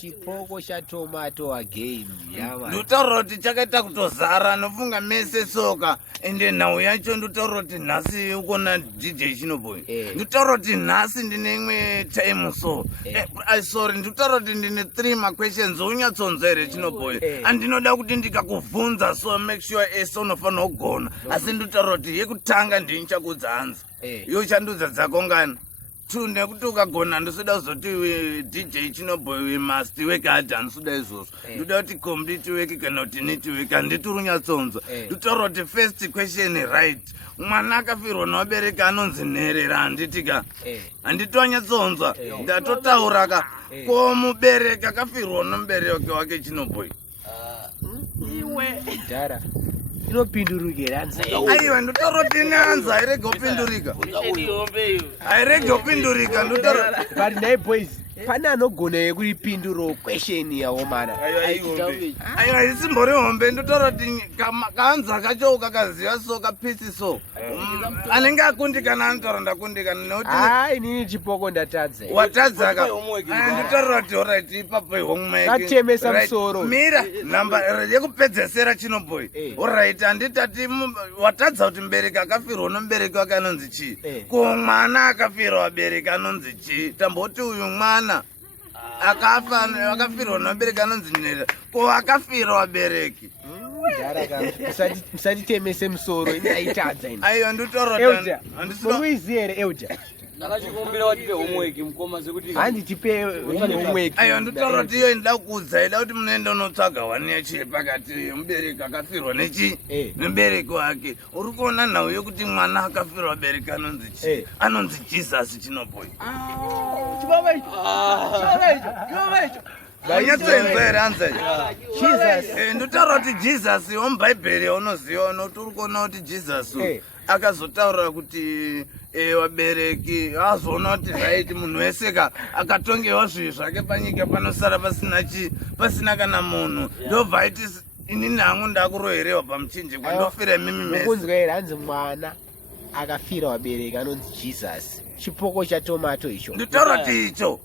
ChipokoChatomato again. Ndutaura kuti chakaita kutozara nofunga mese soka ende nhau yacho ndutaura kuti nhasi ukona DJ Chinoboy. Ndutaura kuti nhasi ndine imwe time so. Sorry, ndutaura kuti ndine 3 questions unyatsonza here Chinoboy. Andinoda kuti ndikakubvunza so make sure ese unofanira kugona. Asi ndutaura kuti yekutanga ndinchakudzanza. Yochandudza dzako ngani. Tune kuti ukagona ndosoda kuzoti DJ Chinoboy we must work hard ndosoda izvozvo. Ndoda kuti complete work kana kuti neti work handiti runyatsonza. Ndutaura kuti first question right. Mwana akafirwa nevabereki anonzi nherera handitika. Handiti wanyatsonza. Ndatotaura ka ko mubereki akafirwa nomubereki wake Chinoboy. Iwe Dara. Inopindurika anza. Aiwa ndotoro tinanza irege opindurika. Airege opindurika ndotoro. But nai boys, pana anogona yekuipindura question yawo mana. Aiwa isimbori hombe ndotoro kanza kacho kakaziva so kapisi so. Anenge akundikana anotoro ndakundikana nekuti inini Chipoko ndatadza. Watadza ka. Ndotoro kuti alright ipapo homework. Katemesa musoro. Mira namba yekupedzesera Chinoboy. Alright anditati watadza kuti mubereki akafirwa nomubereki wake anonzi chii. Ko mwana akafirwa wabereki anonzi chii. Tamboti uyu mwana akafirwa nomubereki anonzi nherera. Ko akafirwa wabereki. Musatitemese musoro inaitadza ina. Aiwa ndotoro Euja. Muiziye here Euja. Ndakachikumbira watipe homework mukoma zvekuti handitipe homework. Aiwa ndotoro kuti iyo inoda kuudza ida kuti munoenda unotsvaga wani yachiri pakati mubereki akafirwa nechi nemubereki wake. Uri kuona nhau yokuti mwana akafirwa wabereki anonzi chii. Anonzi Jesus Chinoboy. Vanyatsoenzera hanza Jesus. Ndotaura kuti Jesus womubhaibheri unoziva nokuti uri kuona kuti Jesus akazotaura kuti vabereki azoona kuti right munhu wese ka akatongewa zvinhu zvake panyika panosara pasina kana munhu. Ndobva aiti inini hangu ndakuroherewa pamuchinjikwa ndofira mimi mese. Kunzwa here hanzi mwana akafira wabereki anonzi Jesus. ChipokoChatomato icho. Ndotaura kuti icho